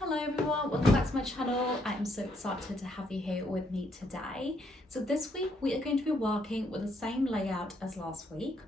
Hello everyone, welcome back to my channel. I am so excited to have you here with me today. So this week we are going to be working with the same layout as last week,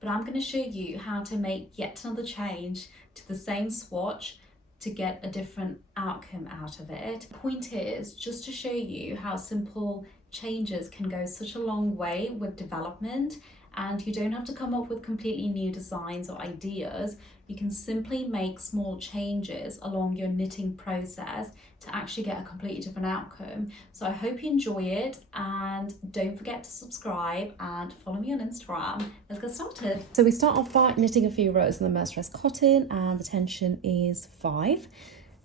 but I'm going to show you how to make yet another change to the same swatch to get a different outcome out of it. The point is just to show you how simple changes can go such a long way with development, and you don't have to come up with completely new designs or ideas. You can simply make small changes along your knitting process to actually get a completely different outcome. So I hope you enjoy it, and don't forget to subscribe and follow me on Instagram. Let's get started. So we start off by knitting a few rows in the mercerized cotton, and the tension is 5.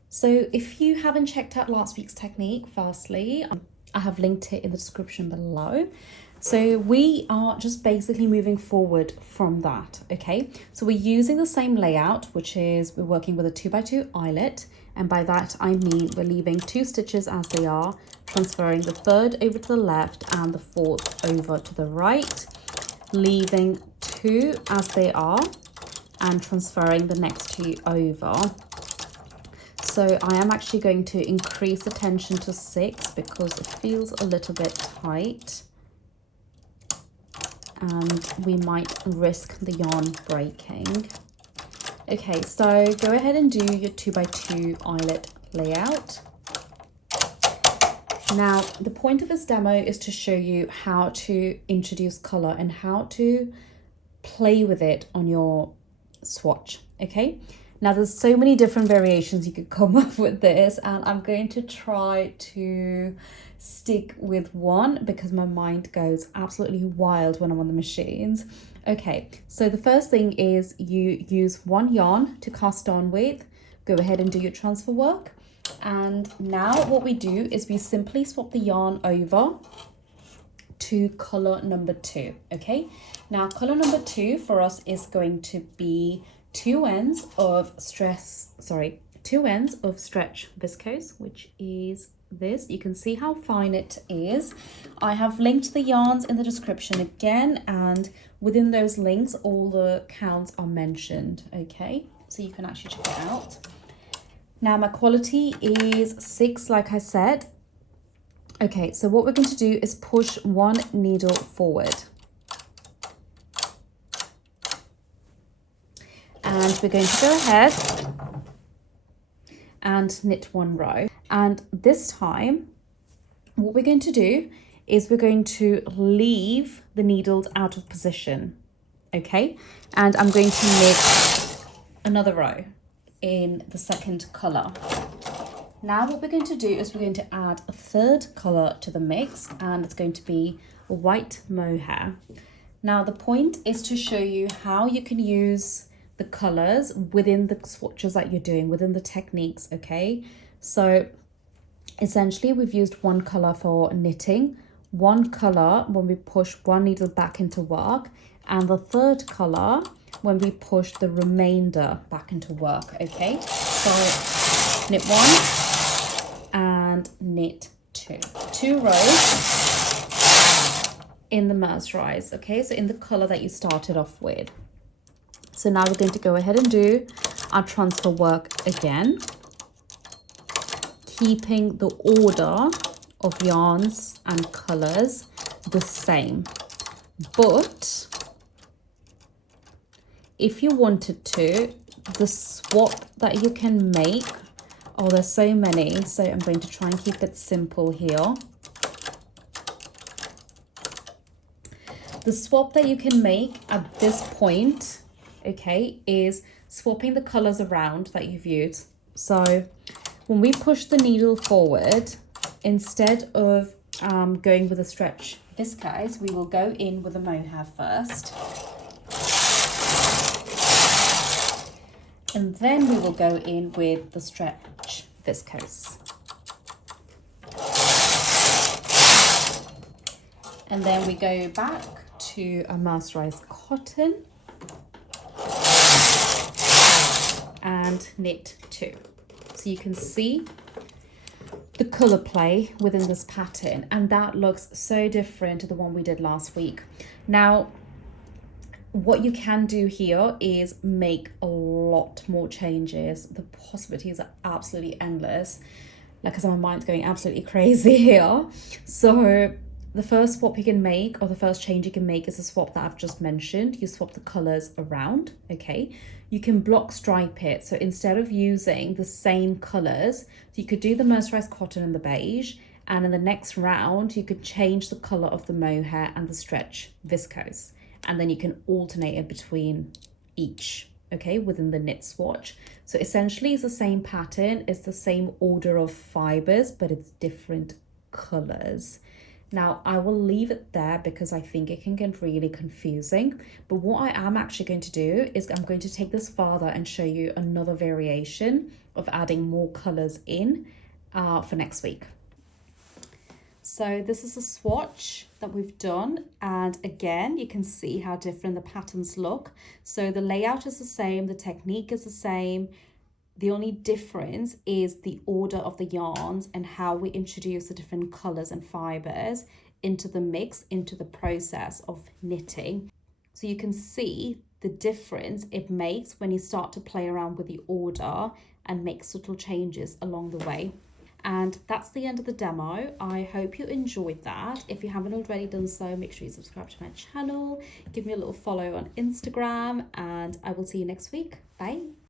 So if you haven't checked out last week's technique, firstly, I have linked it in the description below. So we are just basically moving forward from that, okay? So we're using the same layout, which is we're working with a 2x2 eyelet. And by that, I mean we're leaving 2 stitches as they are, transferring the 3rd over to the left and the 4th over to the right, leaving 2 as they are and transferring the next 2 over. So I am actually going to increase the tension to 6 because it feels a little bit tight, and we might risk the yarn breaking. Okay, so go ahead and do your 2x2 eyelet layout. Now, the point of this demo is to show you how to introduce color and how to play with it on your swatch, okay? Now, there's so many different variations you could come up with this, and I'm going to try to stick with one because my mind goes absolutely wild when I'm on the machines. Okay, so the first thing is you use one yarn to cast on with. Go ahead and do your transfer work. And now what we do is we simply swap the yarn over to color number 2, okay? Now, color number 2 for us is going to be 2 ends of stretch viscose, which is this. You can see how fine it is. I have linked the yarns in the description again, and within those links all the counts are mentioned, okay? So you can actually check it out. Now my quality is 6, like I said. Okay, so what we're going to do is push one needle forward. And we're going to go ahead and knit one row. And this time, what we're going to do is we're going to leave the needles out of position, okay? And I'm going to knit another row in the second color. Now what we're going to do is we're going to add a 3rd color to the mix, and it's going to be a white mohair. Now the point is to show you how you can use the colors within the swatches that you're doing, within the techniques, okay? So essentially we've used one color for knitting, one color when we push one needle back into work, and the 3rd color when we push the remainder back into work, okay? So knit 1 and knit 2. 2 rows in the mercerized, okay? So in the color that you started off with. So now we're going to go ahead and do our transfer work again, keeping the order of yarns and colors the same. But if you wanted to, the swap that you can make, oh, there's so many. So I'm going to try and keep it simple here. The swap that you can make at this point, okay, is swapping the colors around that you've used. So when we push the needle forward, instead of going with a stretch viscose, we will go in with a mohair first. And then we will go in with the stretch viscose. And then we go back to a mercerized cotton and knit 2. So you can see the color play within this pattern, and that looks so different to the one we did last week. Now what you can do here is make a lot more changes. The possibilities are absolutely endless. Like, as my mind's going absolutely crazy here. So the first swap you can make, or the first change you can make, is a swap that I've just mentioned. You swap the colors around, okay? You can block stripe it. So instead of using the same colors, you could do the mercerized cotton and the beige, and in the next round, you could change the color of the mohair and the stretch viscose. And then you can alternate it between each, okay, within the knit swatch. So essentially it's the same pattern, it's the same order of fibers, but it's different colors. Now, I will leave it there because I think it can get really confusing. But what I am actually going to do is I'm going to take this further and show you another variation of adding more colors in for next week. So this is a swatch that we've done, and again you can see how different the patterns look. So the layout is the same, the technique is the same. The only difference is the order of the yarns and how we introduce the different colors and fibers into the mix, into the process of knitting. So you can see the difference it makes when you start to play around with the order and make subtle changes along the way. And that's the end of the demo. I hope you enjoyed that. If you haven't already done so, make sure you subscribe to my channel, give me a little follow on Instagram, and I will see you next week. Bye.